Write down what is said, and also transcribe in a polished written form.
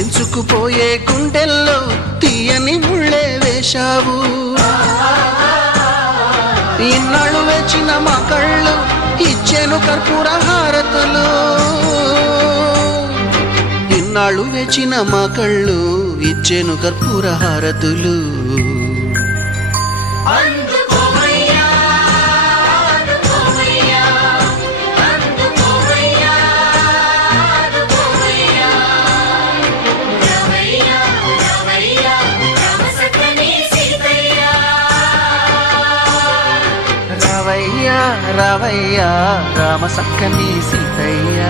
తెంచుకుపోయే గుండెల్లో తీయని ముళ్ళే వేశావు. ఇన్నాళ్ళు వేచిన మా కళ్ళు ఇచ్చేను కర్పూర హారతులు. ఇన్నాళ్ళు వేచిన మా కళ్ళు ఇచ్చేను కర్పూర హారతులు. రావయ్యా రావయ్యా రామ సక్కని సీతయ్య.